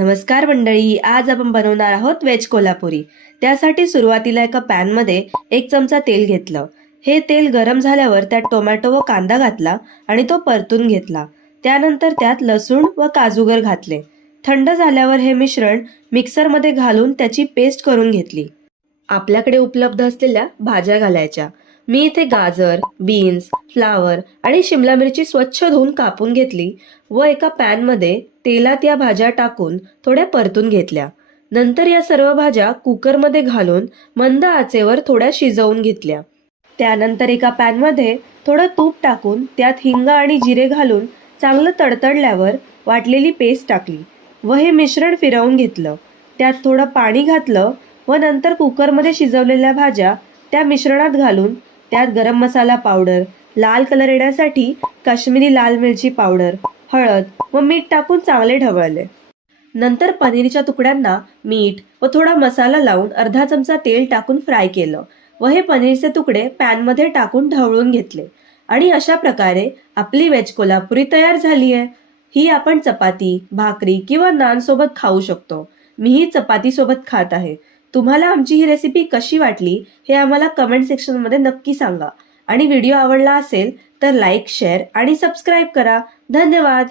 नमस्कार मंडळी, आज आपण बनवणार आहोत व्हेज कोल्हापुरी। त्यासाठी सुरुवातीला एका पॅन मध्ये 1 चमचा तेल घेतलं। हे तेल गरम झाल्यावर त्यात टोमॅटो व कांदा घातला आणि तो परतून घेतला। त्यानंतर त्यात लसूण व काजूगर घातले। थंड झाल्यावर हे मिश्रण मिक्सर मध्ये घालून त्याची पेस्ट करून घेतली। आपल्याकडे उपलब्ध असलेल्या भाज्या घालायच्या। मी इथे गाजर, बीन्स, फ्लावर आणि शिमला मिरची स्वच्छ धुवून कापून घेतली व एका पॅन मध्ये तेलात या भाज्या टाकून थोड्या परतून घेतल्या। नंतर या सर्व भाज्या कुकर मध्ये घालून मंद आचेवर थोड्या शिजवून घेतल्या। त्यानंतर एका पॅन मध्ये थोडं तूप टाकून त्यात हिंग आणि जिरे घालून चांगलं तडतडल्यावर वाटलेली पेस्ट टाकली व हे मिश्रण फिरवून घेतलं। त्यात थोडं पाणी घातलं व नंतर कुकरमध्ये शिजवलेल्या भाज्या त्या मिश्रणात घालून त्यात गरम मसाला पावडर, लाल कलर येण्यासाठी काश्मीरी लाल मिरची पावडर, हळद व मीठ टाकून चांगले ढवळले। नंतर पनीरच्या तुकड्यांना मीठ व थोडा मसाला लावून अर्धा चमचा तेल टाकून फ्राय केलं व हे पनीरचे तुकडे पॅन मध्ये टाकून ढवळून घेतले आणि अशा प्रकारे आपली व्हेज कोल्हापुरी तयार झाली आहे। ही आपण चपाती, भाकरी किंवा नान सोबत खाऊ शकतो। मी ही चपाती सोबत खात आहे। तुम्हाला आमची ही रेसिपी कशी वाटली हे आम्हाला कमेंट सेक्शन मध्ये नक्की सांगा आणि व्हिडिओ आवडला असेल तर लाईक, शेअर आणि सबस्क्राईब करा। धन्यवाद।